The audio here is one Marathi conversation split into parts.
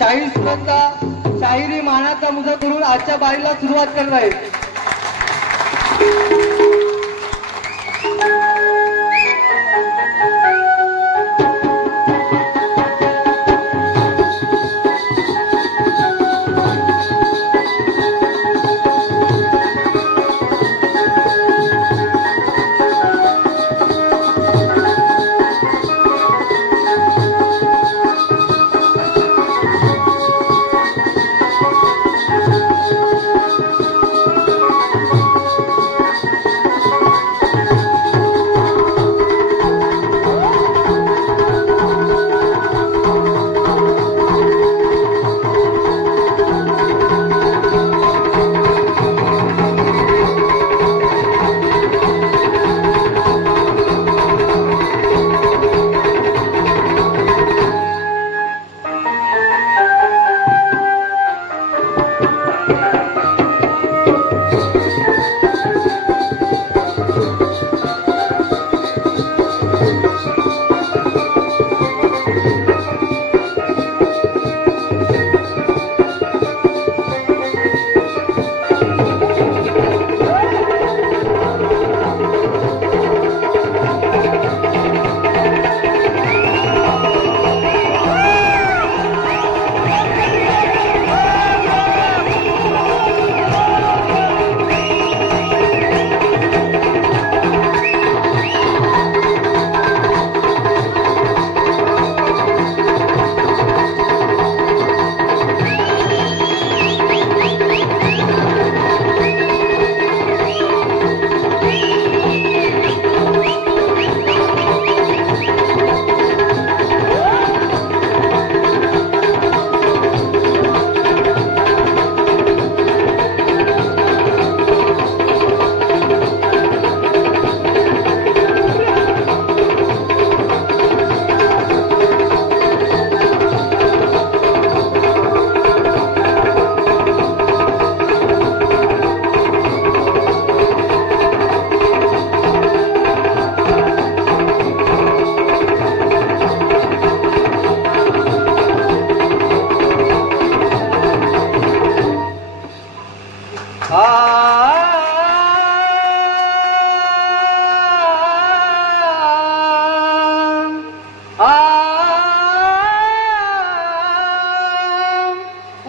शाहीर सुरतचा शाहिरी मानाचा मुजरा करून आजच्या बारीला सुरुवात करत आहेत.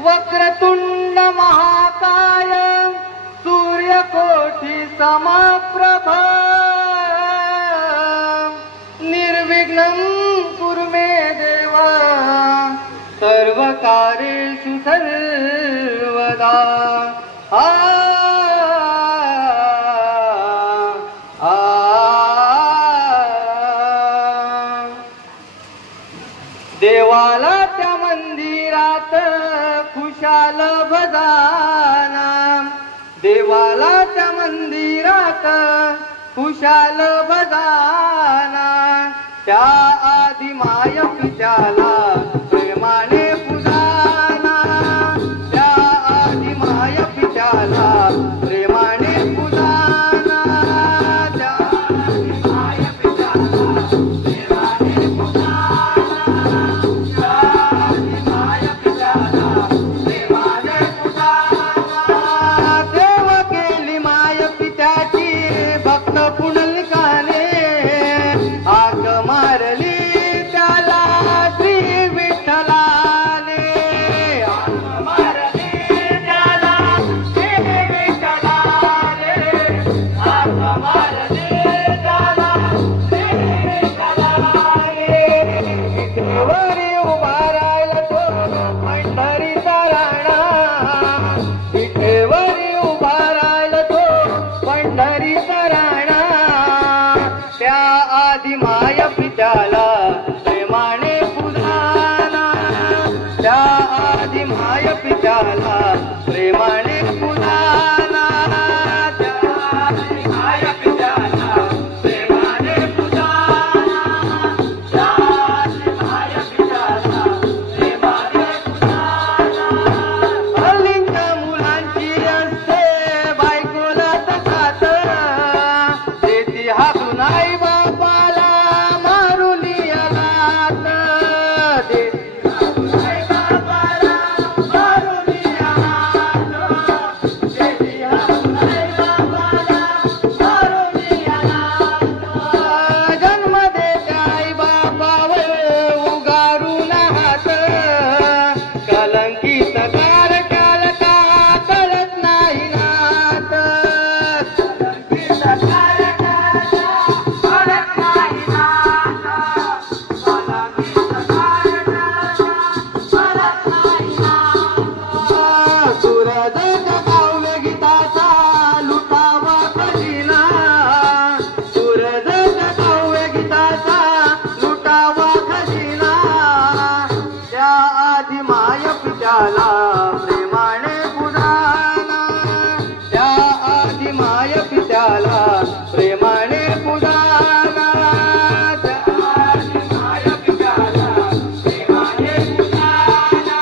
वक्रतुंड महाकाय सूर्यकोटि समप्रभ निर्विघ्नं कुरु मे देव सर्वकार्येषु सर्वदा. देवाला त्या मंदिरात खुशाल भजाना, देवाला त्या मंदिरात खुशाल भजाना, त्या आदि माय पित्याला प्रेमाने पूजाना, त्या आदि माय पित्याला प्रेमाने पूजाना, त्या आदि माय पित्याला प्रेमाने पूजाना, त्या आदि माय पित्याला प्रेमाने पूजाना. देव केली माय पित्याची भक्त पुंडलिकाने, हाक मारली त्याला श्री पित्याला प्रेमाने पुजाना त्या आधी माय पित्याला प्रेमाने पुजाना त्या आधी माय पित्याला प्रेमाने पुजाना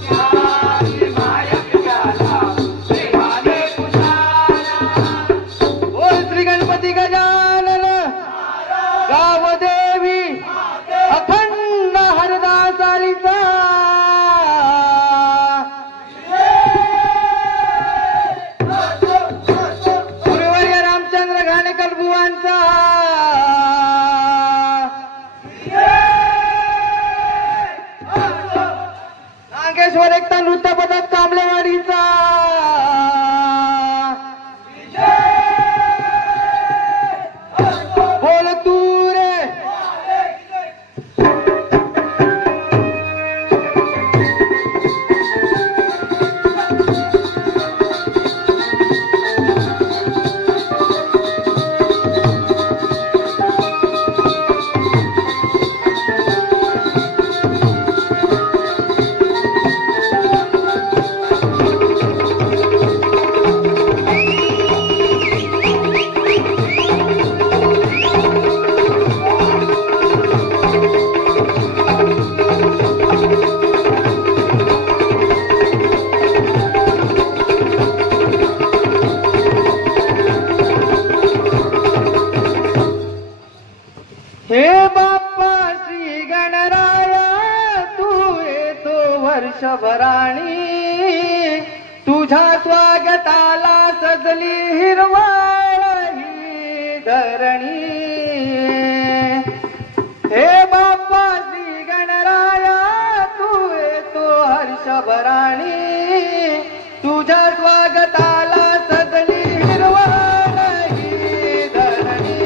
त्या आधी माय पित्याला प्रेमाने पुजाना बोल श्री गणपती गजानन गावदेवी अखंड हरदासालीचा गुरुवर्य रामचंद्र घाणेकर बुवांचा नागेश्वर एकता नृत्य पथक कांबळेवाडीचा बोल तू रे हे बाप्पा श्री गणराया तू येतो वर्षभराणी तुझ्या स्वागताला सजली हिरवाळ ही धरणी हे बाप्पा श्री गणराया तू येतो हर्षभराणी तुझ्या स्वागताला सजली हिरवाळ ही धरणी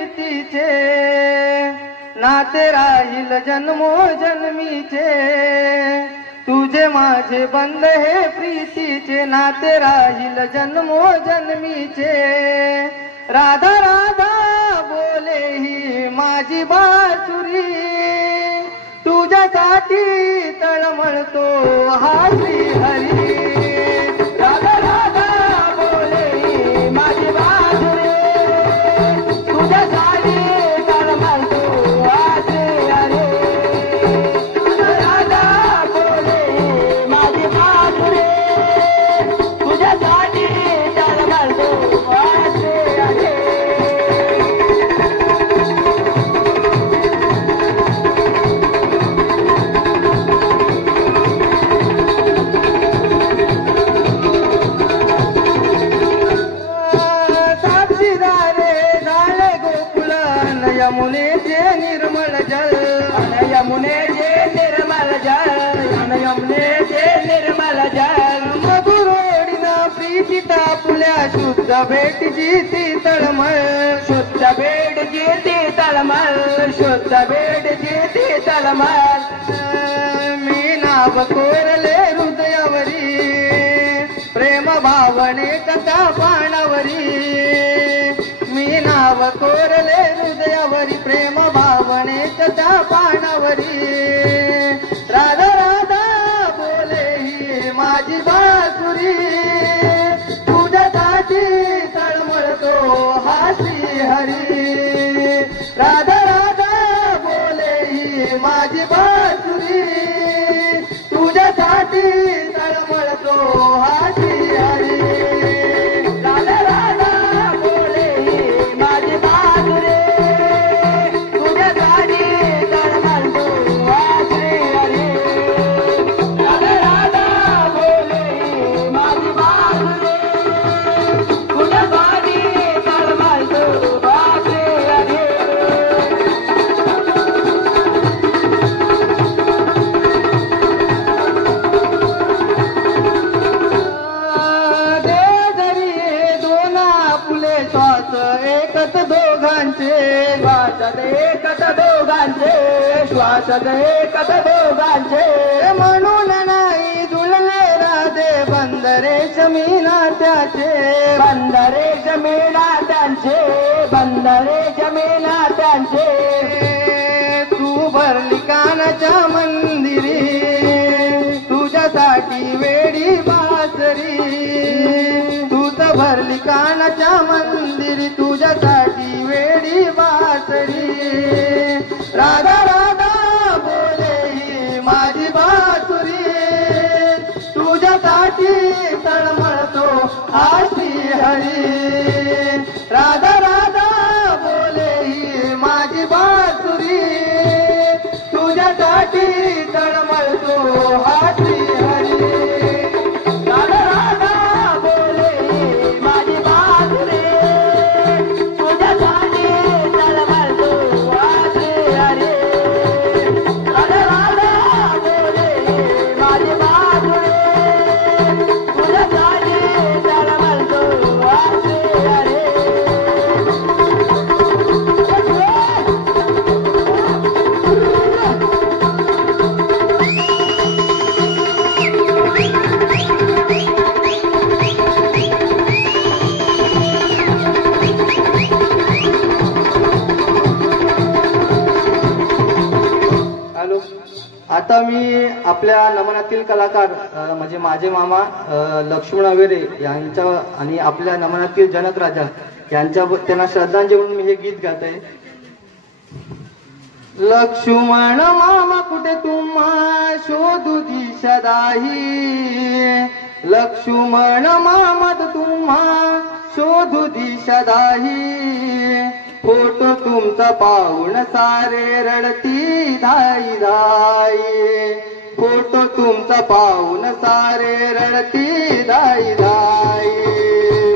प्रीतीचे नाते राहील जन्मो जन्मीचे तुझे माझे बंध हे प्रीतीचे नाते राहील जन्मो जन्मीचे राधा राधा बोले ही माझी बासुरी तुझ्यासाठी तळमळतो हा श्री हरी राधा राधा बोले ही माझी बासुरी तुझ्यासाठी तळमळतो हा श्री हरी राधा राधा बोले ही माझी बासुरी तुझ्यासाठी तळमळतो हा श्री हरी यमुनेचे निर्मल जल यमुनेचे निर्मल जल यमुनेचे निर्मल जल मधुरोडीना प्रीती तापुल्या शुद्ध भेटची ती तळमळ शुद्ध भेटची ती तळमळ शुद्ध भेटची ती तळमळ मी नाव कोरले हृदयावरी प्रेम भावने कथा पाणावरी मी नाव कोरले हृदयावरी प्रेम भावने कथा पाणावरी राधा राधा बोले ही माझी बासुरी तुझ्यासाठी तळमळतो हा श्री हरी राधा राधा बोले ही माझी बासुरी तुझ्यासाठी तळमळतो हा श्री हरी राधा राधा बोले ही माझी बासुरी तुझ्यासाठी तळमळतो हा श्री हरी राधा राधा बोले ही माझी बासुरी तुझ्यासाठी तळमळतो हा श्री हरी एकत दोघांचे श्वासत एकत दोघांचे श्वासत एकत दोघांचे म्हणून नाही जुळले राधे बंदरे जमीना त्याचे बंदरे जमीना त्यांचे बंदरे जमीना त्यांचे तू भरली कानाच्या मंदिरी तुझ्यासाठी वेडी बासरी तूच भरली कानाच्या मंदिरी तुझ्यासाठी वेडी बासरी राधा राधा बोले ही माझी बासुरी तुझ्यासाठी तळमळतो हा श्री हरी राधा राधा बोले ही माझी बासुरी तुझ्यासाठी तळमळतो हा श्री हरी राधा राधा बोले ही माझी बासुरी तुझ्यासाठी तळमळतो हा श्री हरी राधा राधा बोले ही माझी बासुरी तुझ्यासाठी तळमळतो हा श्री हरी हॅलो आता मी आपल्या नमनातील कलाकार म्हणजे माझे मामा लक्ष्मण अवेरे यांच्या आणि आपल्या नमनातील जनक राजा यांच्या त्यांना श्रद्धांजली म्हणून मी हे गीत गात आहे. लक्ष्मण मामा कुठे तुम्हा शोधू दिशा दाही लक्ष्मण मामा तुम्हा शोधू दिशा दाही फोटो तुमचा पाहून सारे रडती धाई धाई फोटो तुमचा पाहून सारे रडती धाई धाई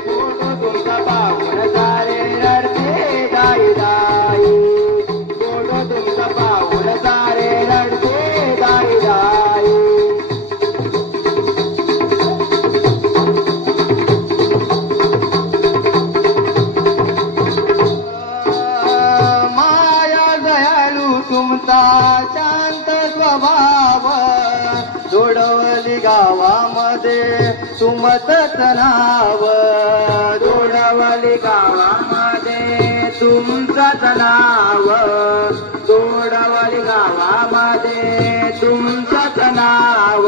फोटो तुमचा पाहून सारे रडते धाई धाई फोटो तुमचा पाहून सारे रडते धाई धाई तुमचा शांत स्वभाव जोडवली गावामध्ये तुमचंच नाव जोडवली गावामध्ये तुमचंच नाव जोडवली गावामध्ये तुमचंच नाव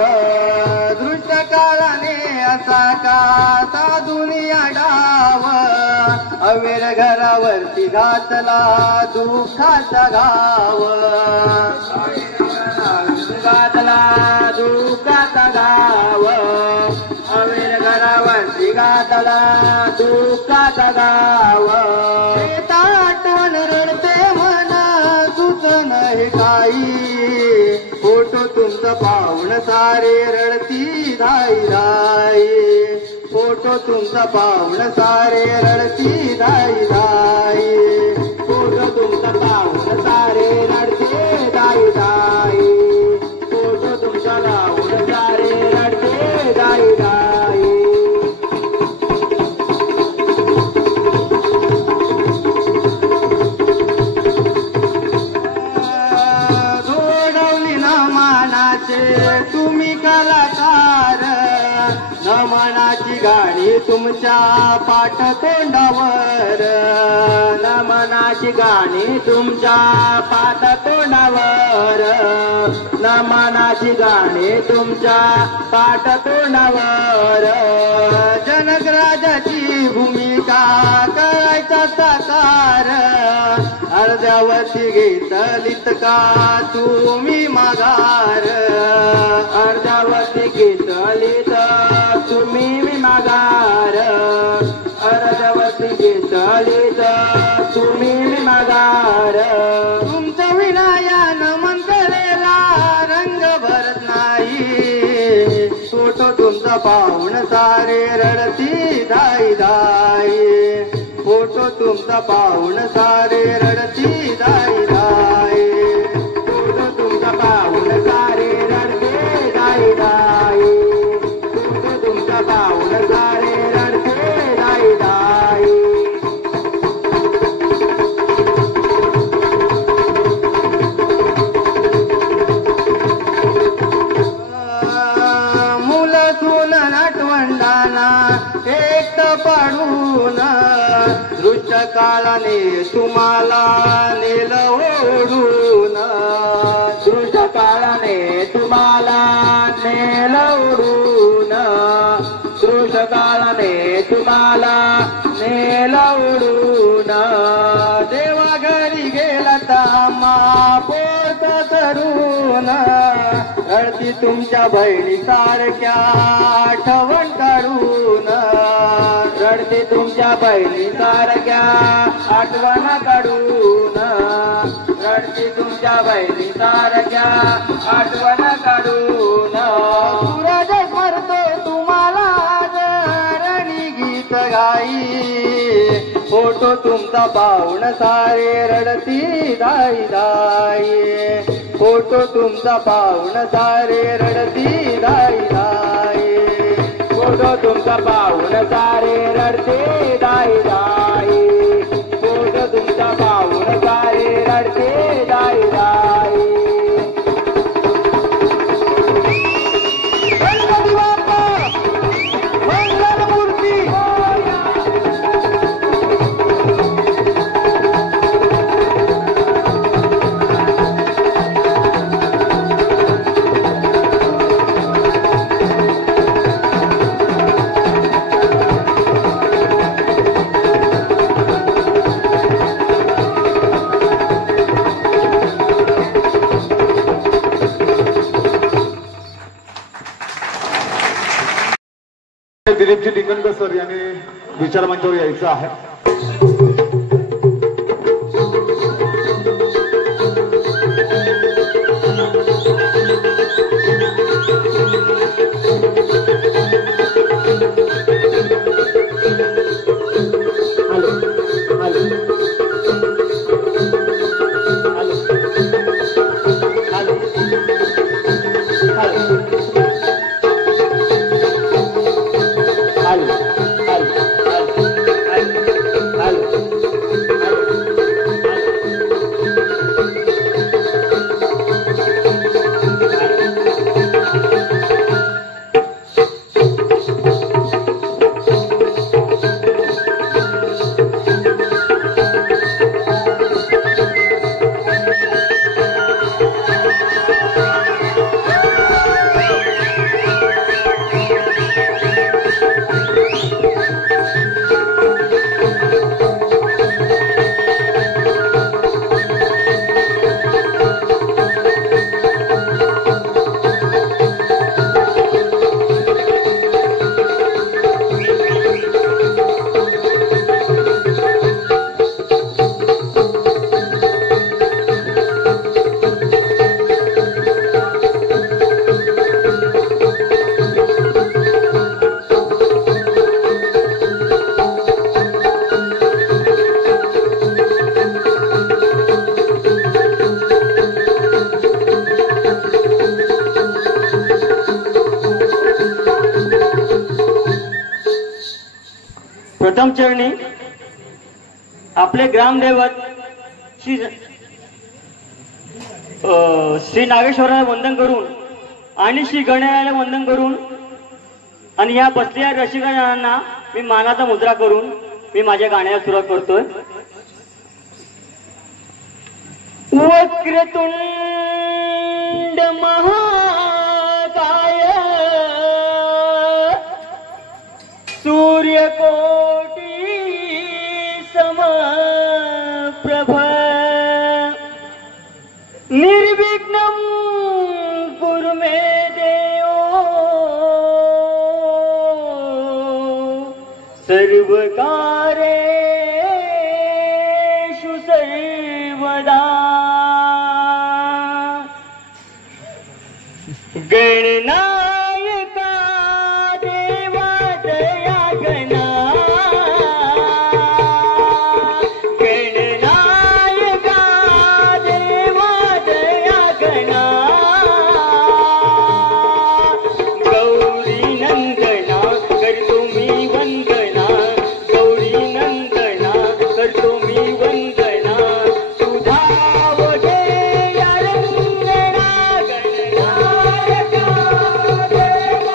दृष्ट काळाने असा का साधुनिया डाव अवेर घरावरती घातला दुःखाचा घाव घातला दुःखाचा घाव अवेर घरावरती घातला दुःखाचा घाव आठवण रडते म्हणा सुचन हे काही फोटो तुमचं पाहुण सारे रडती धाई धाई फोटो तुमचा पाहुण सारे रडती धाई धाई फोटो तुमचा पाहुण सारे रडते धाई धाई फोटो तुमचा पाहुण सारे रडते धाई धाई जोडवली ना मानाचे तुम्ही कलाकार नमनाची गाणी तुमच्या पाठ तोंडावर नमनाची गाणी तुमच्या पाठ तोंडावर नमनाची गाणी तुमच्या पाठ तोंडावर जनकराजाची भूमिका करायचा साकार अर्ध्यावरती घेतलीत का तुम्ही माघार अर्ध्यावरती घेतलीत तुम्ही मी माघार अर्ध्यावरती घेतलीत तुम्ही मी माघार तुमच्या विनायान मंतरेला रंग भरत नाही फोटो तुमचा पाहुण सारे रडती धाई धाई फोटो तुमचा पाहुण सारे रडती धाई धाई फोटो तुमचा पाहुण सारे रडते धाई धाई फोटो तुमचा पाहुण सारे रडते धाई धाई मुलं सून नाटवंडाना एक पाडून दृष्ट काळाने तुम्हाला नेल ओढून दृष्ट काळाने तुम्हाला नेल ओढून दृष्ट काळाने तुम्हाला नेल ओढून देवा घरी गेला तामा पोट तरुण रडती तुमच्या बहिणी सारख्या आठवण काढून रडती तुमच्या बहिणी सारख्या आठवण काढून रडती तुमच्या बहिणी सारख्या आठवण काढून सूरज मरतो तुम्हाला रणी गीत गाई फोटो तुमचा पाहुण सारे रडती धाई धाई फोटो तुमचा पाहुण सारे रडती धाई धाई फोटो तुमचा पाहुण सारे रडते धाई धाई फोटो तुमचा पाहुण सारे रडते धाई धाई दिलीपजी डिंगणकर सर यांनी विचारमंचावर यायचं आहे. प्रथमचरणी आपले ग्रामदैवत श्री नागेश्वराला वंदन करून आणि श्री गणरायाला वंदन करून आणि या बसलेल्या रसिकांना मी मानाचा मुद्रा करून मी माझ्या गाण्याला सुरुवात करतोय. वक्रतुंड महाकाय सूर्यकोटी समप्रभ निर्विघ्नं कुरु मे देव सर्वकारेषु सर्वदा. गणनायका देवा दया गणा गणनायका देवा दया गणा गौरी नंदना करतो मी वंदना गौरी नंदना करतो मी वंदना तुझा वगे या रंगना गणनायका देवा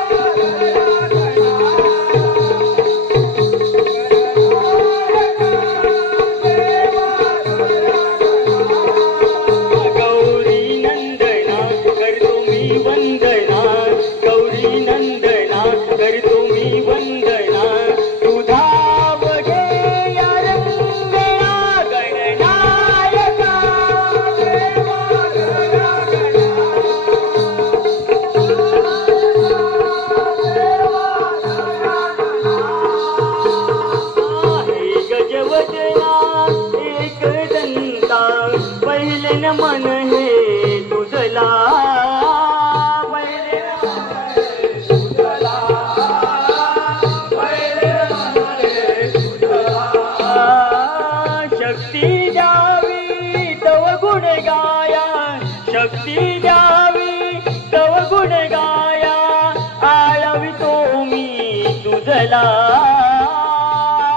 गौरी नंदना करतो मी वंदना गौरी नंदना करतो मी वंदना तुझा वगे या रंगना गणनायका देवा आहे गजवदना एक दंता पहिले नमन हे तुझला पहिले शक्ती द्यावी तव गुण गाया शक्ती द्यावी तव गुण गाया आळवितो मी तुझला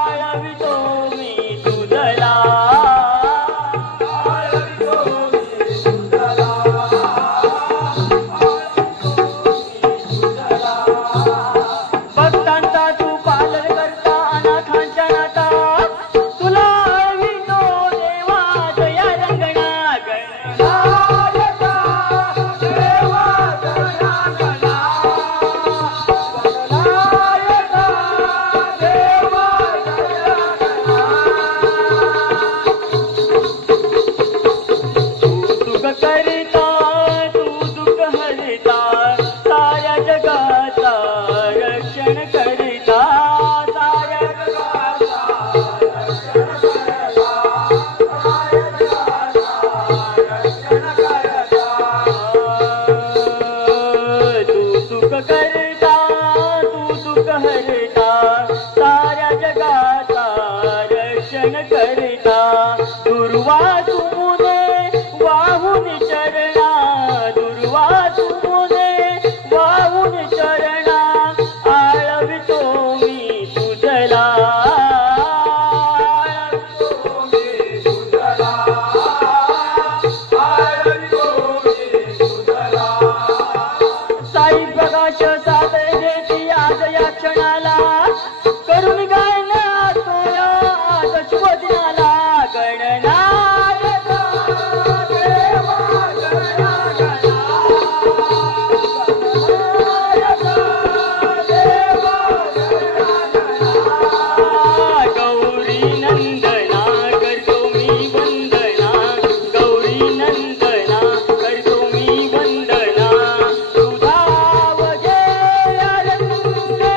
आळवितो मी तुझला भक्तांचा तू पालन करता अनाथांच्या नाता तुला आळवितो देवा दया रंगणा गणनायका देवा दया रंगणा गणनायका देवा दया रंगणा. तू दुःख करता तू दुःख हरता साऱ्या जगाचा रक्षण करता साऱ्या जगाचा रक्षण करता साऱ्या जगाचा रक्षण करता. तू सुख करता तू दुःख हरता साऱ्या जगाचा रक्षण करता दुर्वा तुमुने वाहून चरणा दुर्वा तुमुने वाहून चरणा आळवितो मी तुझला आळवितो मी तुझला आळवितो मी तुझला. साई प्रकाश सादर देती आज या क्षणाला करून गायना तोया आज शुभ दिनाला गणनायका देवा दया गणा गणनायका देवा दया गणा गौरी नंदना करतो मी वंदना गौरी नंदना करतो मी वंदना तुझा वगे या रंगना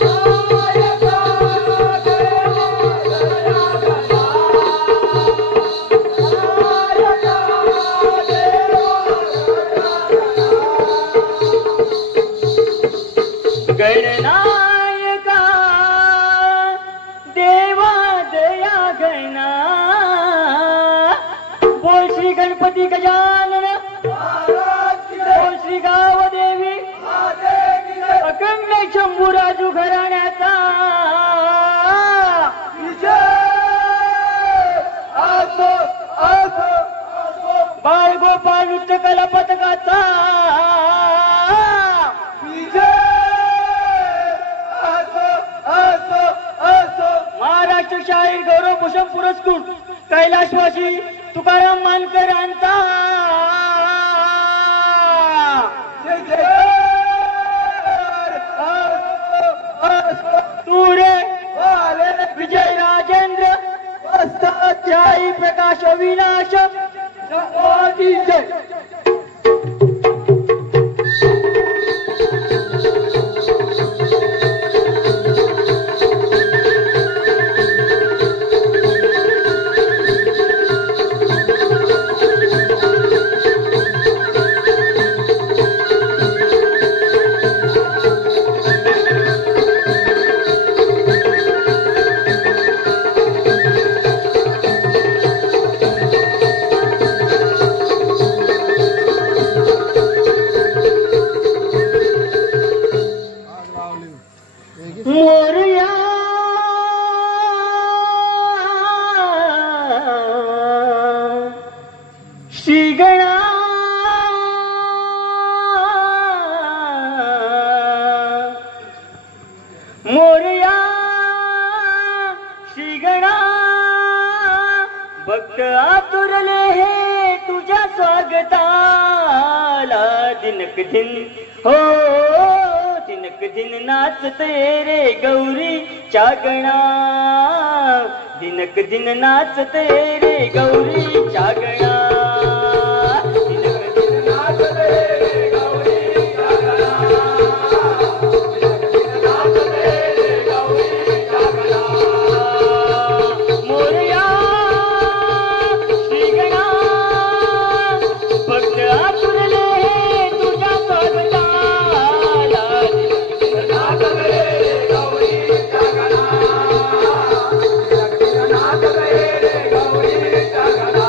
गणनायका देवा दया गणा गणनायका देवा गणनायका देवा दया गणा. बोल श्री गणपती गजानन बोल श्री गावदेवी अखंड शंभूराजू घराण्याचा नृत्य कला पथकाचा महाराष्ट्र शाहीर गौरव भूषण पुरस्कृत कैलासवासी तुकाराम मानकरांचा तुरे विजय राजेंद्र जय प्रकाश अविनाश जय मोरया श्रीगणा मोरया श्रीगणा भक्त आतुरले हे तुझ्या स्वागताला दिनक दिन हो दिनक दिन नाचते रे गौरी चागणा दिनक दिन नाचते रे गौरी चागणा दिनक दिन नाचते रे गौरी चागणा दिनक दिन नाचते रे गौरी चागणा मोरया श्रीगणा भक्त आतुरले तुझ्या स्वागता गौरी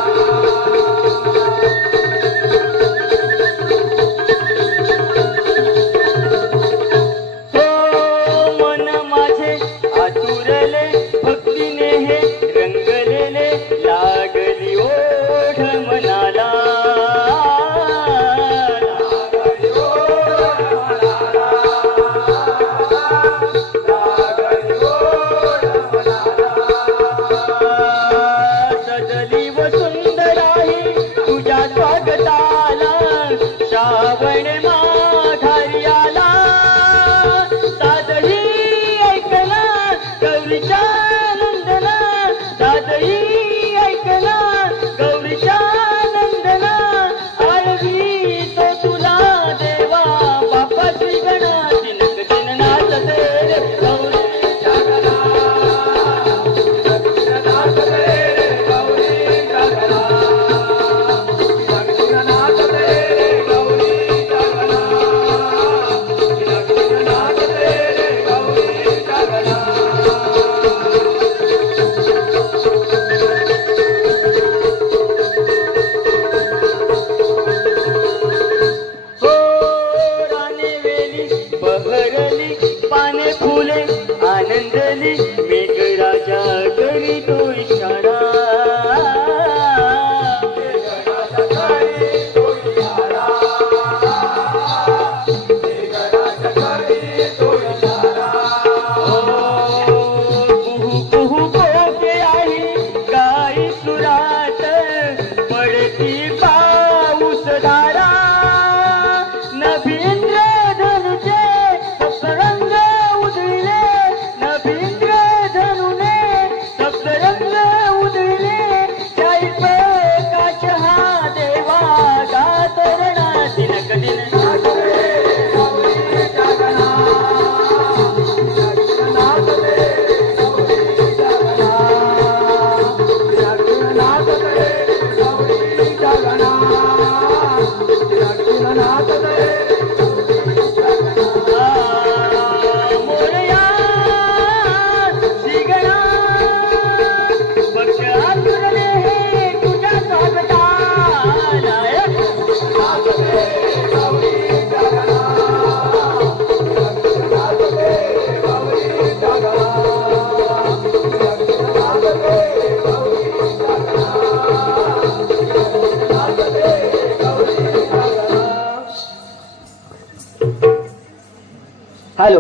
हॅलो.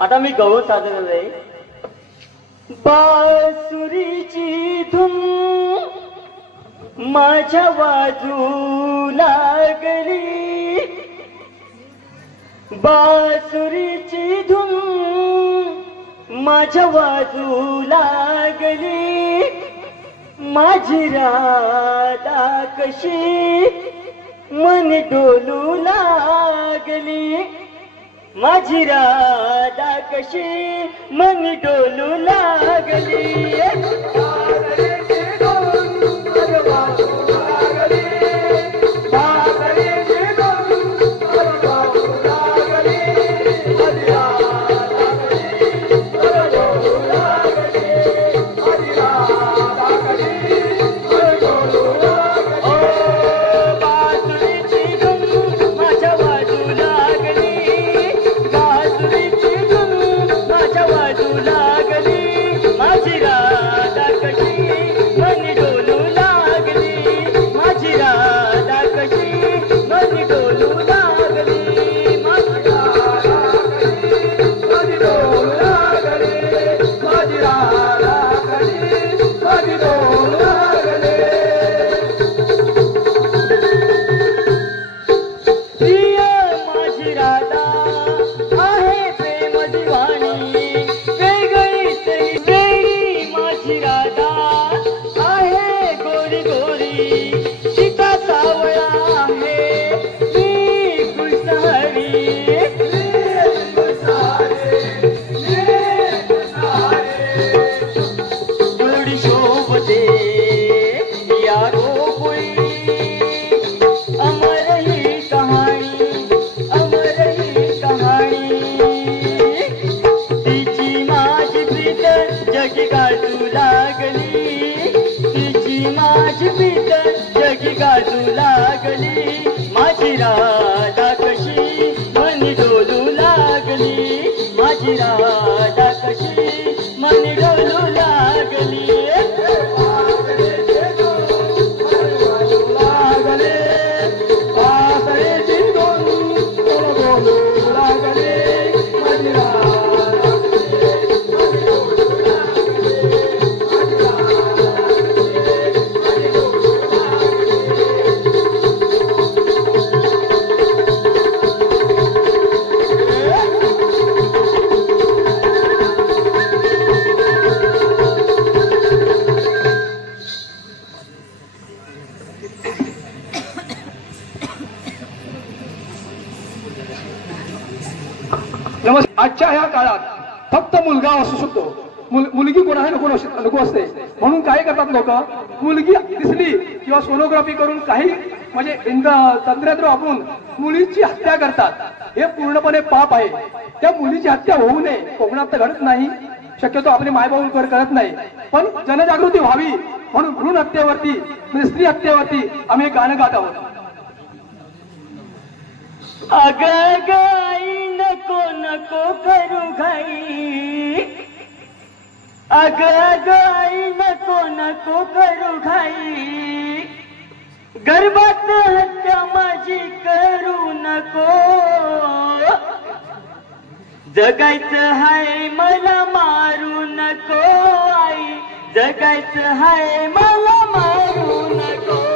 आता मी गवळ साधत आहे. बासुरीची धूम माझ्या बाजू लागली, बासुरीची धूम माझ्या बाजू लागली, माझी राधा कशी मन डोलू लागली, माझी राधा कशी मन डोलू लागली. आजच्या ह्या काळात फक्त मुलगा असू शकतो, मुलगी कोणाही नको असते. म्हणून काय करतात लोक, मुलगी दिसली किंवा सोनोग्राफी करून काही म्हणजे तंत्रज्ञान वापरून मुलीची हत्या करतात. हे पूर्णपणे पाप आहे. त्या मुलीची हत्या होऊ नये. कोकणात तर घडत नाही, शक्यतो आपले मायबाऊ करत नाही, पण जनजागृती व्हावी म्हणून भ्रूण हत्येवरती म्हणजे स्त्री हत्येवरती आम्ही एक गाणं गात आहोत. अगं गाई नको नको करू घाई, अगं गाई नको नको करू घाई, गर्भात हत्या माझी करू नको, जगायचं हाय मला मारू नको आई, जगायचं हाय मला मारू नको.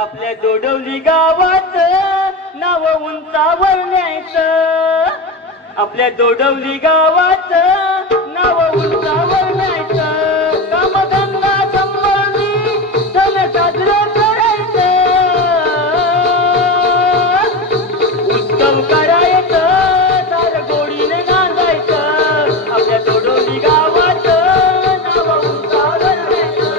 आपल्या दोडवली गावात नाव उंचावर न्यायचं. आपल्या दोडवली गावात नाव उंचावर न्यायचं. कामधंदा संबंधी सण साजरं करायचं. उत्सव करायचं सार गोडीने नांदायचं. आपल्या दोडवली गावात नाव उंचावर न्यायचं.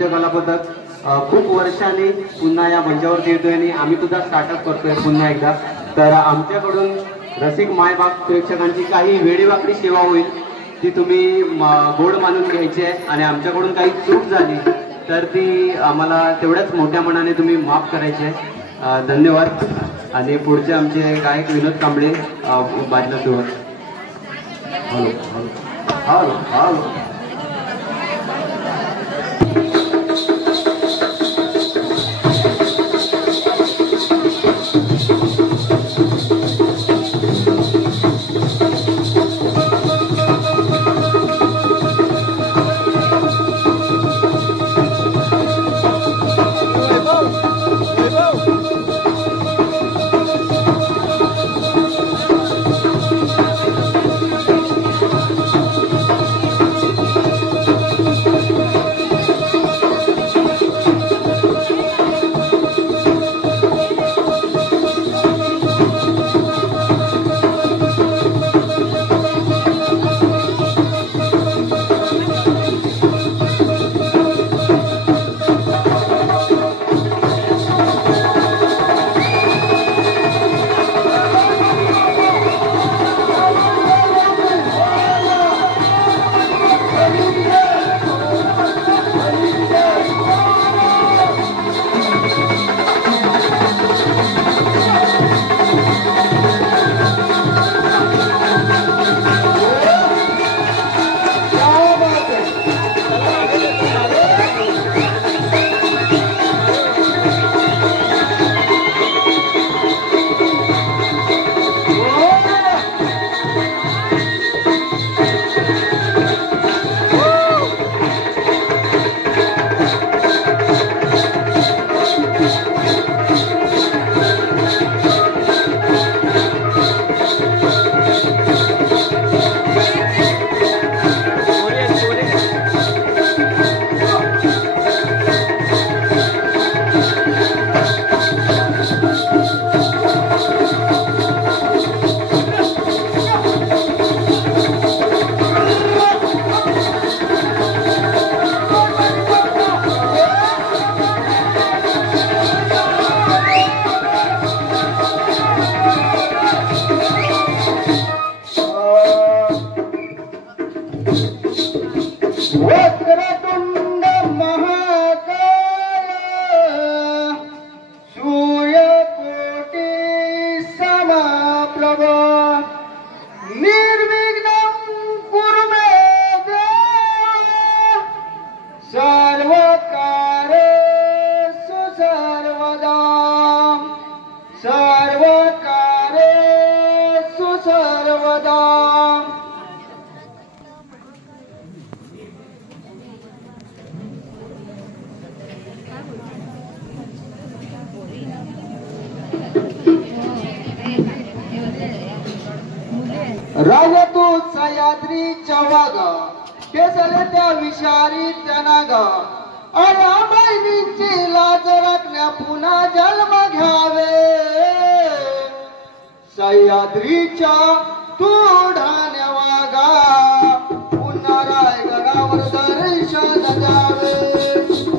नृत्यकला पथक खूप वर्षांनी पुन्हा या मंचावरती येतोय आणि आम्ही सुद्धा स्टार्टअप करतोय पुन्हा एकदा. तर आमच्याकडून रसिक मायबाप प्रेक्षकांची काही वेडीवाकडी सेवा होईल ती तुम्ही गोड मानून घ्यायची आहे आणि आमच्याकडून काही चूक झाली तर ती आम्हाला तेवढ्याच मोठ्या मनाने तुम्ही माफ करायची आहे. धन्यवाद. आणि पुढचे आमचे गायक विनोद कांबळे बाजला सुरुवात. हॅलो हॅलो हॅलो राजा तू सह्याद्रीच्या वागा केसले त्या विषारी जनागा आणि आंबाईनीची लाज राखण्या पुन्हा जन्म घ्यावे सह्याद्रीच्या तू ढाण्या वागा पुन्हा रायगडावर दर्शन द्यावे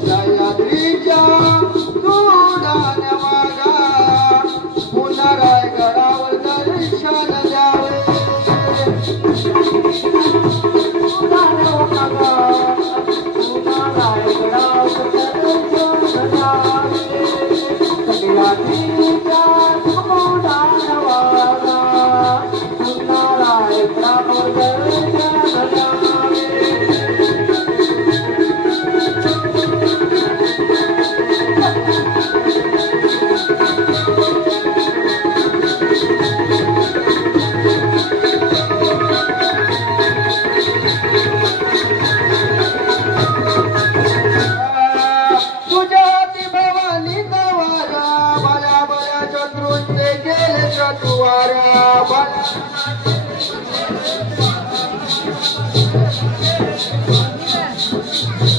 सह्याद्रीच्या तू ढाण्या वागा पुन्हा रायगडावर दर्शन द्यावे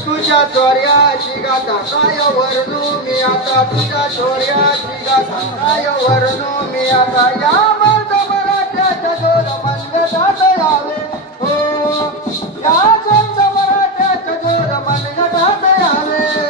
तुझ्या चोर्याची गाथा काय वर्णू मी आता तुझ्या चोर्याची गाथा काय वर्णू मी आता या मर्द मराठ्याच्या जोर मनगटात यावे हो या चंद मराठ्याच्या जोर मनगटात यावे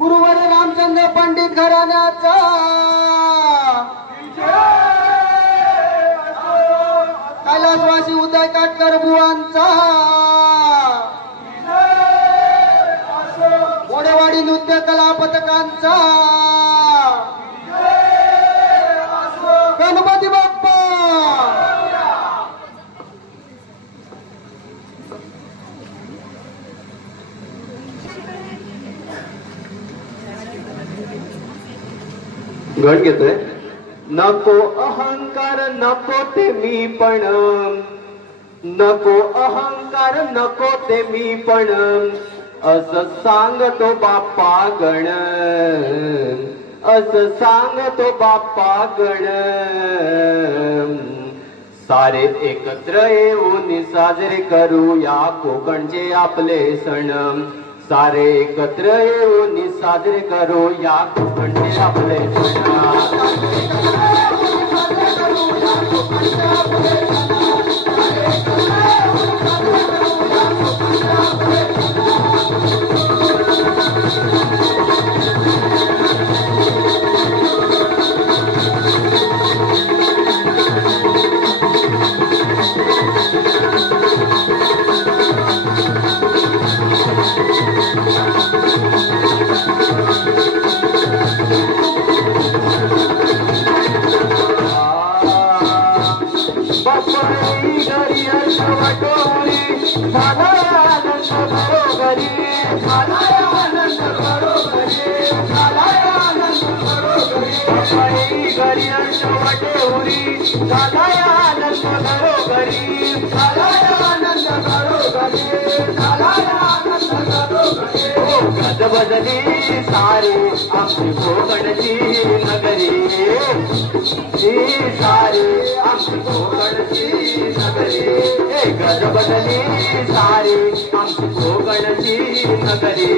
गुरुवर रामचंद्र पंडित घराण्याचा कैलासवासी उदय काटकर बुवांचा मोडेवाडी नृत्य कला पथकांचा गणपती बाप्पा गण घेतोय. नको अहंकार नको ते मी पण, नको अहंकार नको ते मी पण, असं सांगतो बाप्पा गण, असं सांगतो बाप्पा गण. सारे एकत्र येऊन साजरे करूया कोकणचे आपले सण, सारे एकत्र येऊन साजरे करूया कोकणचे आपले सण. बदली सारी आमची कोकणची नगरी, सारी आमची कोकणची नगरी. गज बदली सारी आमची कोकणची नगरी,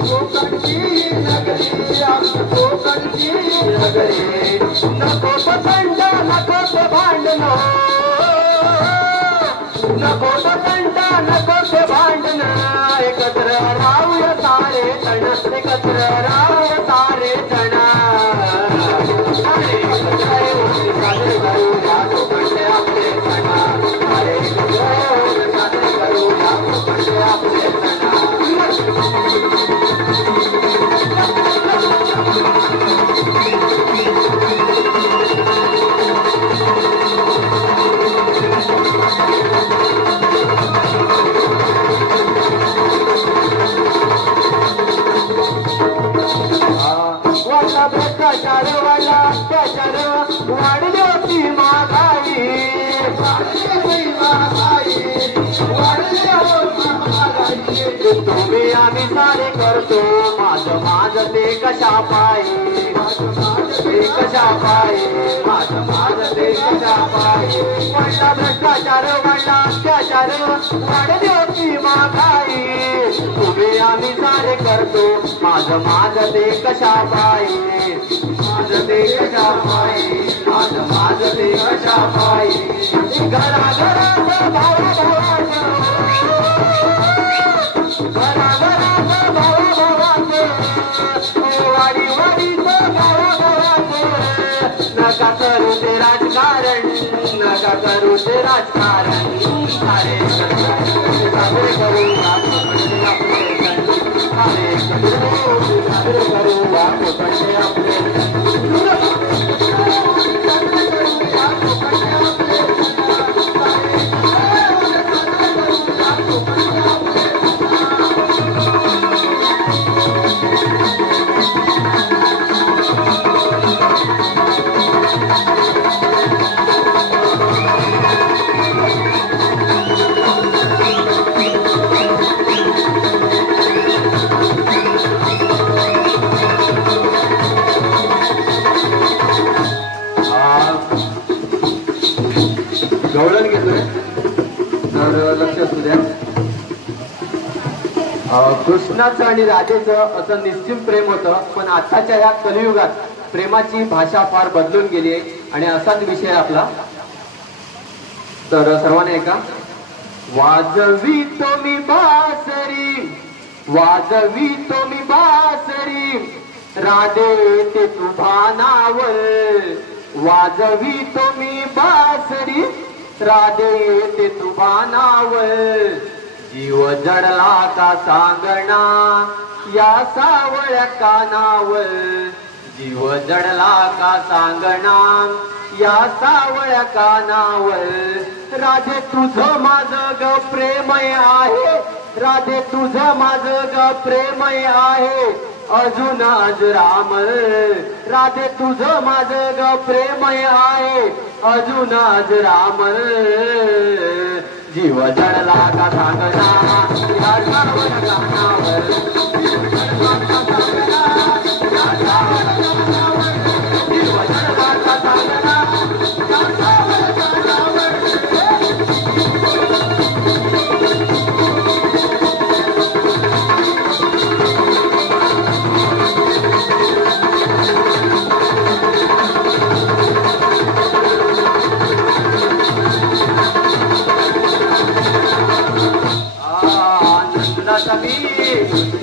कोकणची नगरी आमची कोकणची नगरी. नको पतंड नको ते भांडण, नको पतंड नको ते भांडण. एकत्र राहूया सारे जण, एकत्र राहूया सारे जण. साजरे करूया कोकणचे आपले सण, सारे एकत्र साजरे करूया कोकणचे आपले सण. भ्रष्टाचार वाढला अत्याचार वाढली होती महागाई, तुम्ही आम्ही सारे करतो माझ ते कशा पायी, ते कशा पायी माझ ते कशा पायी. वाढला भ्रष्टाचार वाढला अत्याचार वाढली होती महागाई, तुम्ही आम्ही सारे करतो माझ ते कशा पायी, माझ ते कशा पायी, माझ ते कशा पायी. घराघरात भावाभावात, घराघरात भावाभावात, वाडी वाडीत भावाभावात. नका करू ते राजकारण, नका करू ते राजकारण. सारे साजरे करूया कोकणचे आपले सण, सारे साजरे करूया कोकणचे आपले सण. गवळण घेतोय तर लक्ष असू द्या. कृष्णाचं आणि राधेचं असं निश्चित प्रेम होतं, पण आताच्या या कलियुगात प्रेमाची भाषा फार बदलून गेली आहे आणि असाच विषय आपला. तर सर्वांनी ऐका. वाजवी तुम्ही बासरी वाजवितो मी बासरी राधे ते तू भानावर वाजवितो मी बासरी राधे ते तू भानावर जीव जडला का सांगणा या सावळ्या कानावर जीव जडला का सांगणा या सावळ्या कानावर राधे तुझं माझं ग प्रेमय आहे राधे तुझं माझं ग प्रेमय आहे अजून आज राम राधे तुझं माझं ग प्रेमय आहे अजून आज राम जीव जडला का सांगणा या सावळ्या कानावर जीव जडला का सांगणा या सावळ्या कानावर जीव जडला का सांगणा या सावळ्या कानावर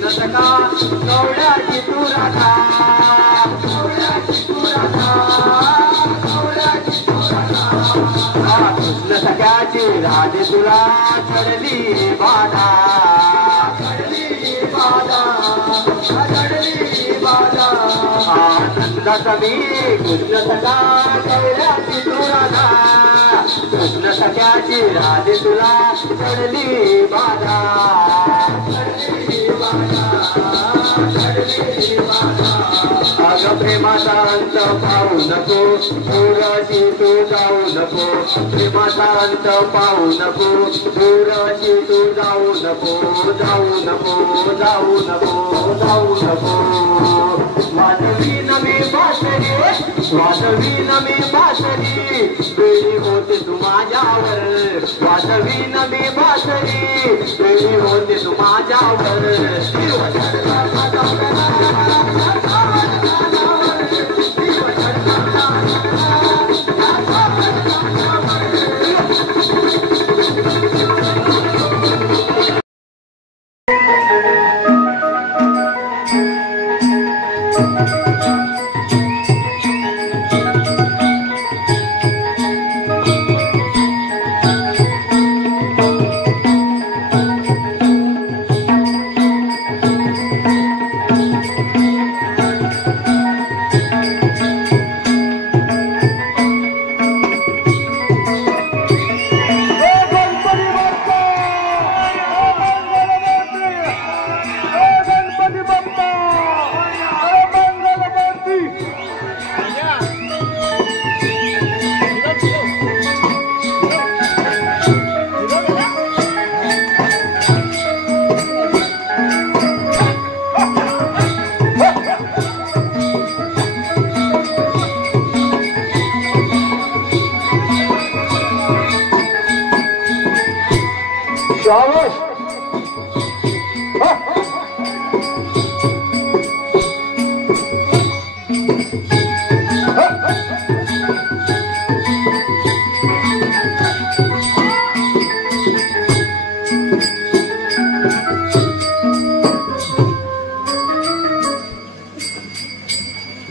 नसका कवड्याची तू राधा कवड्याची तू राधा कवड्याची तू राधा कृष्ण सख्याची राधे तुला चढली बाधा चढली बाधा चढली बाधा आनंदाचा मी कृष्ण सखा कवड्याची तू राधा कृष्ण सख्याची राधे तुला चढली बाधा अग प्रेमाचा अंत पाहू नको दूरशी तू जाऊ नको प्रेमाचा अंत पाहू नको दूरशी तू जाऊ नको जाऊ नको जाऊ नको जाऊ नको वाजवी नमी बासरी वाजवी नमी बासरी बेडी होते तू माझ्यावर वाजवी नमी बासरी बेडी होते तू माझ्यावर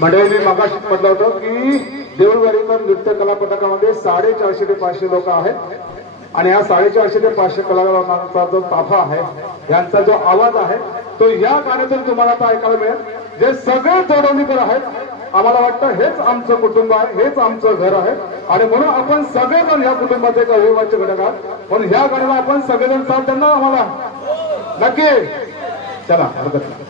मंडळीने मागाशी म्हटलं होतं की देऊळवाडीकर नृत्य कला पथकामध्ये 450 ते 500 लोक आहेत आणि या 450 ते 500 कलाकारांचा जो ताफा आहे यांचा जो आवाज आहे तो या गाण्यातून तुम्हाला आता ऐकायला मिळेल जे सगळे जोडवणीकर आहेत आम्हाला वाटतं हेच आमचं कुटुंब आहे हेच आमचं घर आहे आणि म्हणून आपण सगळेजण या कुटुंबाचे एक अविभाज्य घटक आहात म्हणून ह्या गाण्याला आपण सगळेजण साथ देणार आम्हाला नक्की चला हरकत नाही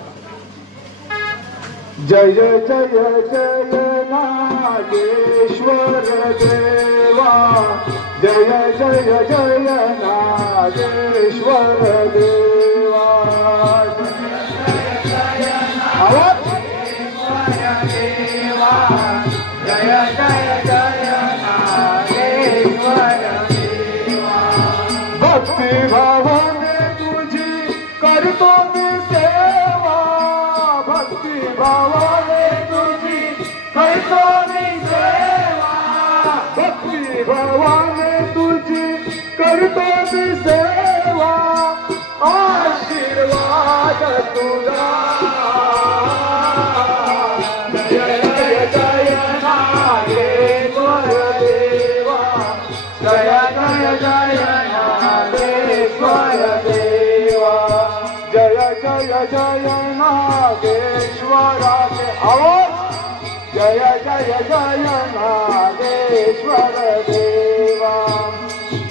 जय जय जय जय नागेश्वर देवा जय जय जय नागेश्वर देवा आवाज जय जय जय नागेश्वर देवा भक्ती भावाने तुझी करतो मी सेवा भक्ती भावाने तुझी करतो मी सेवा भक्ती भावाने तुझी करतो मी सेवा आशीर्वाद तुझा जय जय जय नागेश्वर देवा जय जय जय नागेश्वर देवा जय जय जय नागेश्वर आवाज जय जय जय नागेश्वर देवा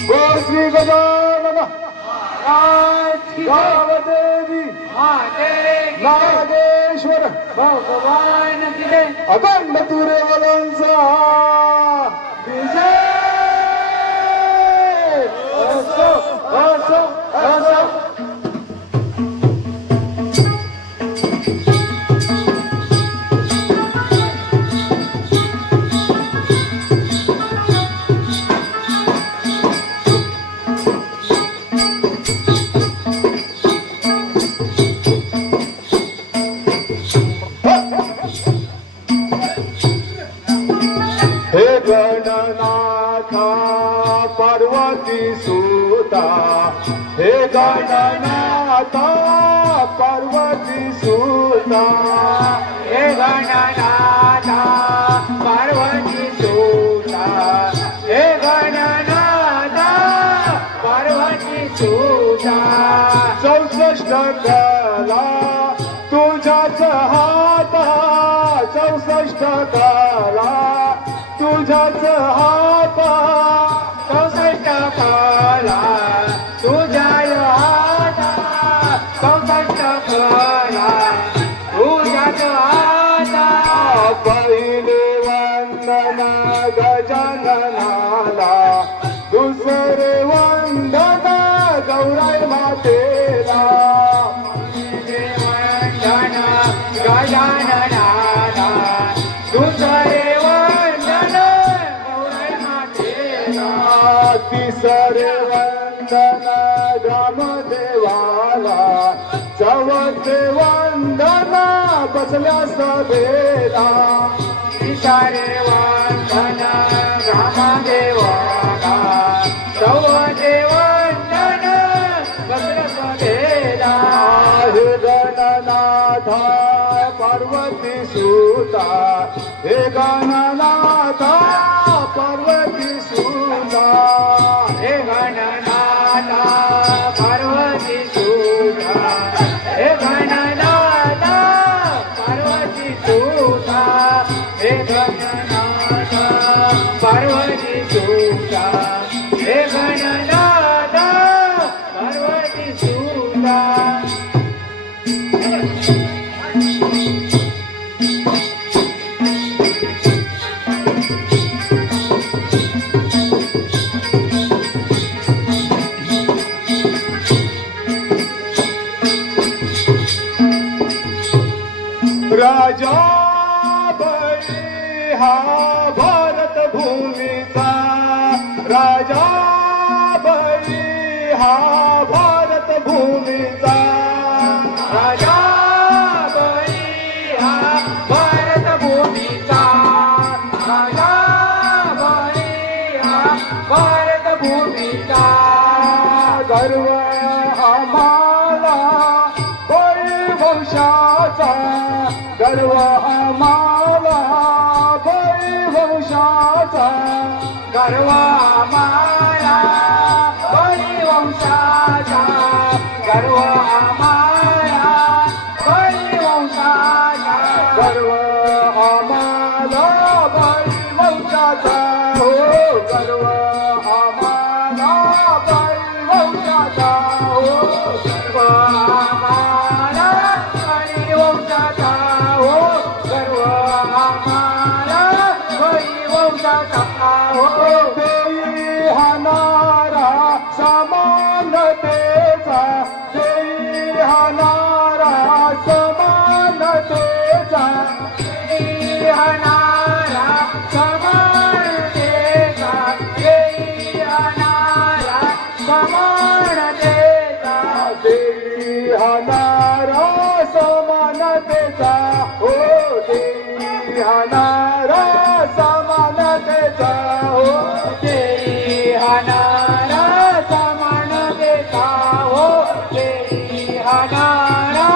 बोल श्री गजानन देवी नागेश्वर भगवान अखंड तुरेवलांचा विजय असो असो असो गणनाथा पार्वती सुता हे गणनाथा पार्वती सुता हे गणनाथा पार्वती सुता हे गणनाथा पार्वती सुता 64 कला तुझ्याच हाता 64 कला तुझ्याच हाता 64 कला तुझ्या हाता 64 कला तुझ्याच हाता पहिले वंदना गजाननाला दुसरे वंदना गौराई मातेला पहिले वंदना गजाननाला दुसरे तिसरे वंदना ग्रामदेवाला चौथे वंदना बसल्या सभेला तिसरे वंदना ग्रामदेवाला चौथे वंदना बसल्या सभेला हे गणनाथा पार्वती सुता हे गणनाथा पार्वती सुता हे गणनाथा पार्वती सुता हे गणनाथा पार्वती सुता हे गणनाथा पार्वती सुता हे गणनाथा पार्वती सुता राजा बळी हा भारत भूमीचा राजा बळी हा भारत भूमीचा राजा बळी हा भारत भूमीचा राजा बळी हा भारत भूमीचा गर्व आम्हाला बळी वंशाचा गर्व आम्हाला बळी वंशाचा गर्व आम्हाला बळी वंशाचा गर्व आम्हाला बळी वंशाचा गर्व आम्हाला बळी वंशाचा हो गर्व आम्हाला बळी वंशाचा हो गर्व आम्हाला बळी वंशाचा हो गर्व आम्हाला बळी वंशाचा हो देई हा नारा समानतेचा देई हा नारा समानतेचा देई हा नारा समानतेचा देई हा नारा समानतेचा देई हा नारा समानतेचा हो देई हा नारा समानतेचा हो देई हा नारा समानतेचा हो देई हा नारा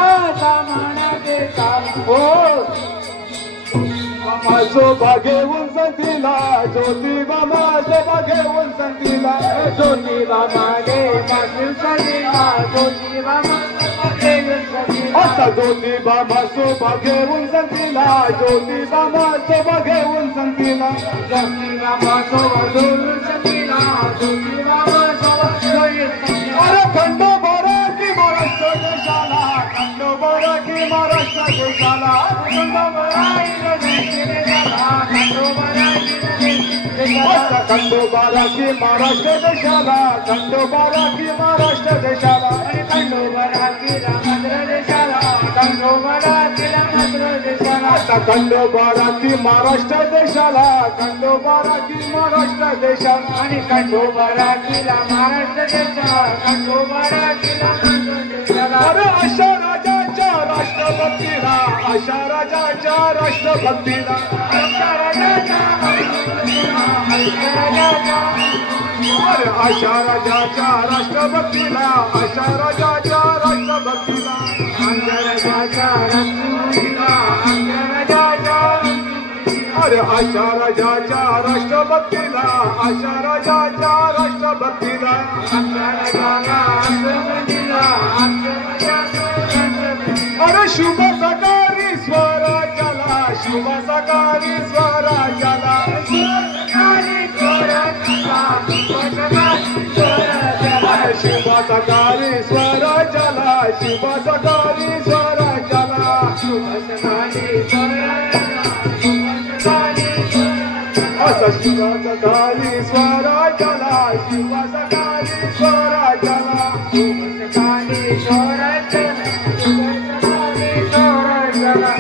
माझोबा घेऊन संतीला ज्योतिबा माझोबा घेऊन संतीला ज्योतिबा मागे माझी संतीला ज्योतिबा आता ज्योतिबा माझोबा घेऊन संतीला ज्योतिबा माझोबा घेऊन संतीला ज्योतिबा माझोबा घेऊन संतीला ज्योतिबा माझोबा अरे खंडोबारा की महाराष्ट्र देशाला खंडोबारा की महाराष्ट्र देशाला खंडोबारा की महाराष्ट्र देशाला खंडोबारा की महाराष्ट्र देशाला खंडोबारा की रामचंद्र देशाला खंडोबारा की रामचंद्र देशाला आता खंडोबारा की महाराष्ट्र देशाला खंडोबारा की महाराष्ट्र देशाला आणि खंडोबारा की महाराष्ट्र देशाला खंडोबारा की रामचंद्र देशाला अरे अशा राजाच्या राष्ट्रभक्तीला अशा राजाच्या राष्ट्रभक्तीला अशा राजाच्या अरे अशा राजाच्या राष्ट्रभक्तीला अशा राजाच्या राष्ट्रभक्तीला अशा राजाच्या राष्ट्रभक्तीला अरे अशा राजाच्या राष्ट्रभक्तीला अशा राजाच्या राष्ट्रभक्तीला अशा राजाच्या राष्ट्रभक्तीला अरे शुभ सकाळी स्वराज्याला शुभ सकाळी स्वराज्याला शुभ सकाळी स्वराज्याला शुभ सकाळी स्वराज्याला शुभ सकाळी असं शुभ सकाळी स्वराज्याला शुभ सकाळी स्वराज्याला शुभ सकाळी स्वराज्याला शुभ सकाळी स्वराज्याला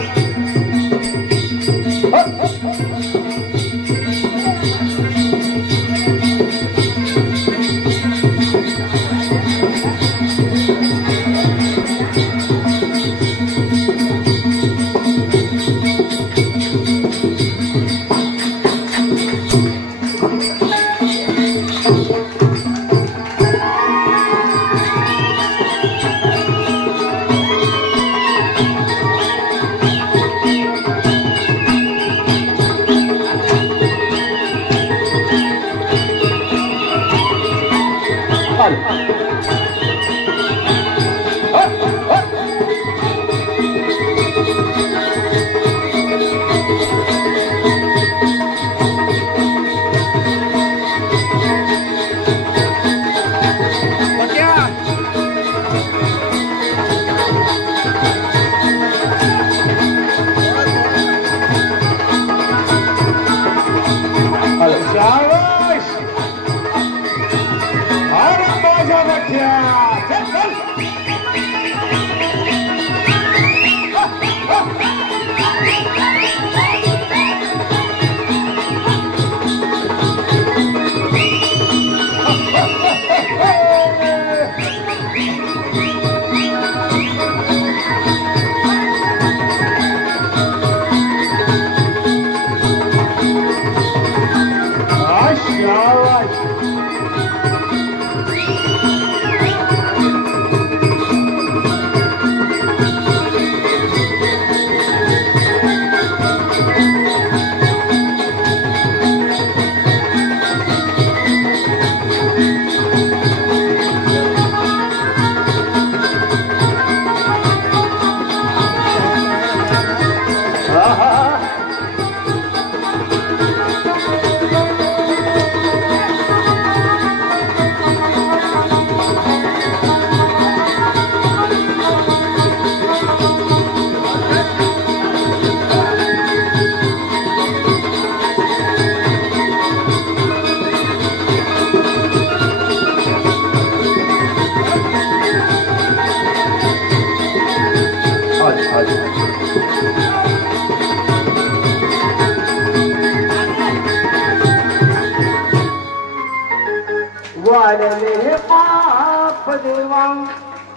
वाढले पाप देवा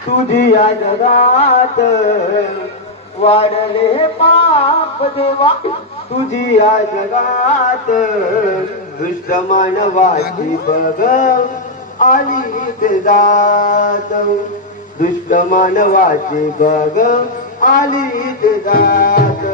तुझी या जगात, वाढले पाप देवा तुझी या जगात, दुष्ट मानवाची बघ आली जात, दुष्ट मानवाची बघ आली जात.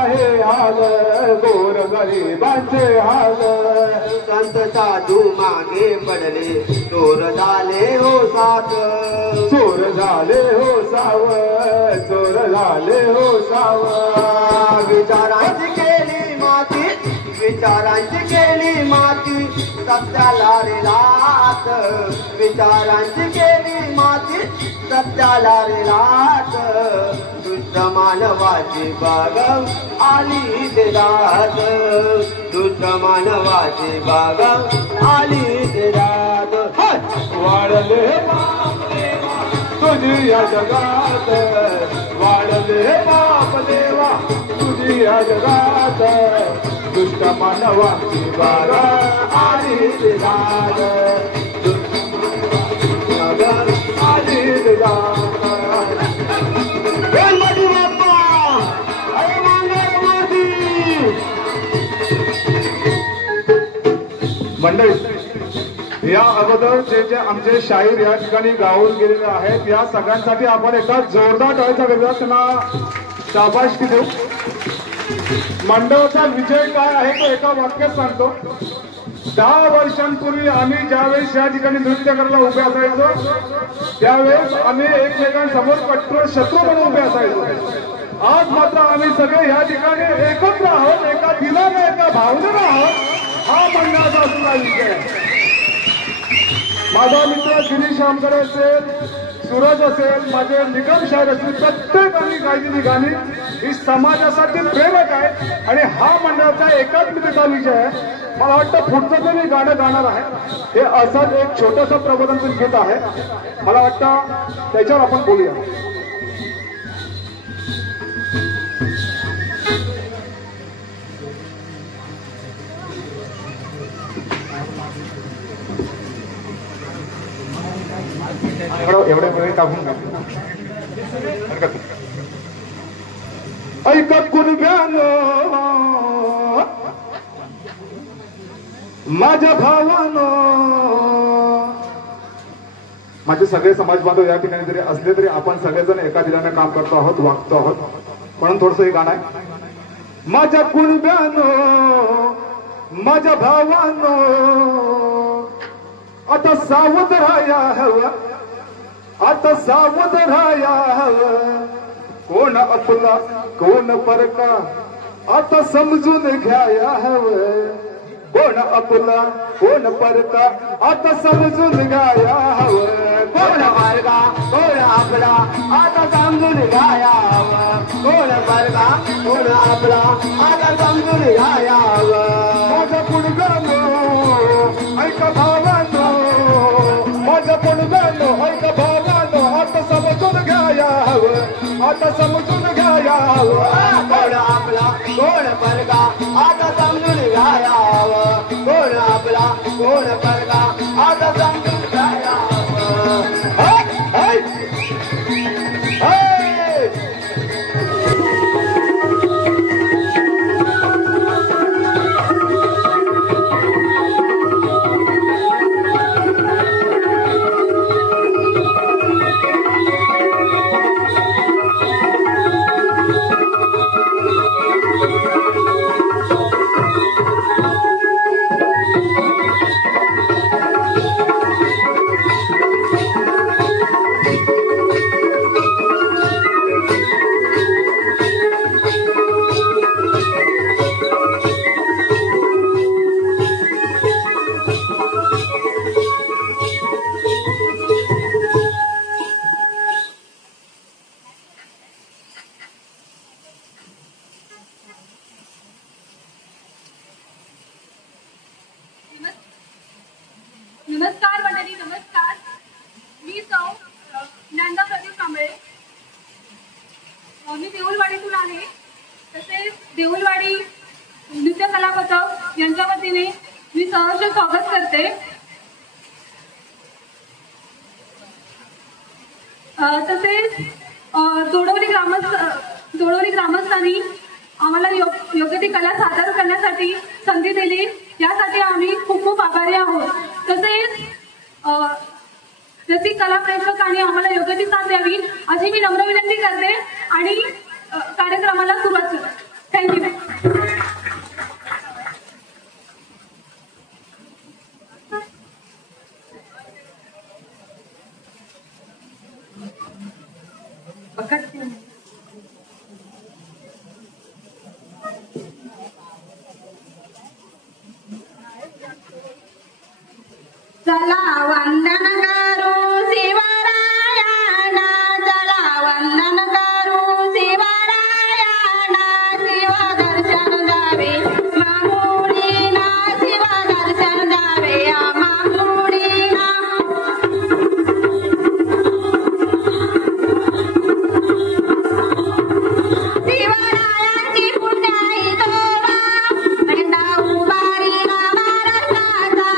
आहे हाल गोर गरिबांचे हाल संत साधू मागे पडले चोर झाले हो साथ चोर झाले हो साव चोर झाले हो साव विचारांची केली माती विचारांची केली माती सत्याला रे लाट विचारांची केली माती सत्याला रे लाट दुष्ट मानवाची बाग आली ते रात दुष्ट मानवाची बाग आली ते रात वाढले बाप देवा तुझी या जगात वाढले बाप देवा तुझी या जगात दुष्ट मानवाची बाग आली ते रात आली ते रात मंडळी या अगोदर जे आमचे शाहीर या ठिकाणी गाऊन गेलेले आहेत या सगळ्यांसाठी आपण एका जोरदार टाळ्याचा वेगळा त्यांना शाबासकी देऊ. मंडळाचा विजय काय आहे तो एका वाक्यात सांगतो. 10 वर्षांपूर्वी आम्ही ज्यावेळेस या ठिकाणी नृत्य करायला उभे असायचो त्यावेळेस आम्ही एकमेकांसमोर कट्टर शत्रू म्हणून उभे असायचो. आज मात्र आम्ही सगळे या ठिकाणी एकत्र आहोत एका दिलाने एका भावनेने आहोत. हा मंडळाचा असलेला विषय आहे. माझा मित्र गिरीश आमकडे असेल सूरज असेल माझे निगम शाहीर असतील प्रत्येकाने गायलेली गाणी ही समाजासाठी प्रेरक आहे आणि हा मंडळाचा एकात्मिकेचा विषय आहे. मला वाटतं पुढचं जे मी गाणं गाणार आहे हे असंच एक छोटंसं प्रबोधनचं गीत आहे. मला वाटतं त्याच्यावर आपण बोलूया. एवढ्या वेळ टाकून ऐका कुणब्यानो माझ्या भावानो माझे सगळे समाज बांधव या ठिकाणी जरी असले तरी आपण सगळेजण एका दिलाने काम करतो आहोत वागतो आहोत. म्हणून थोडस हे गाणं आहे. माझ्या कुणब्यानो माझ्या भावानो आता सावध राहाया हवं आता सावध राहाया हवं कोण आपला कोण परका आता समजून घ्याया हवं कोण आपला कोण परका आता समजून घ्याया हवं कोण वर्गा कोण आपला आता समजून घ्याया हवं कोण वर्गा कोण आपला आता समजून घ्याया हवं. माझं पुणगानो ऐका भावानो माझं पुणगानो ऐका भावानो आता समजून घ्याया हवं आता समजून घ्याया हवं कोण आपला कोण वर्गा आता समजून घ्याया हवं कोण आपला कोण वर्गा आता समजून घ्याया हवं. नमस्कार मंडळी, नमस्कार. मी सौ ज्ञानदा प्रदीप कांबळे. मी देऊलवाडीतून आहे. तसेच देऊलवाडी नृत्य कला पथक यांच्या वतीने मी सहर्ष स्वागत करते. तसेच दोडवली ग्रामस्थांनी आम्हाला योग्य ती कला सादर करण्यासाठी संधी दिली, यासाठी आम्ही खूप खूप आभारी आहोत. तसेच रसिक कला प्रेक्षकांनी आम्हाला योग्य ती साथ द्यावी अशी मी नम्र विनंती करते आणि कार्यक्रमाला सुरुवात करते. थँक्यू. चला वंदन करू शिवरायाना, चला वंदन करू शिवरायाना, शिव दर्शन द्यावे मामुडीना, शिव दर्शन द्यावे मामुडीना. शिवरायांची पुण्याई तोबा, झेंडा उभारीला महाराष्ट्राचा.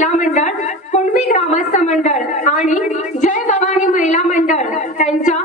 महिला मंडळ, कुणबी ग्रामस्थ मंडळ आणि जय भवानी महिला मंडळ त्यांच्या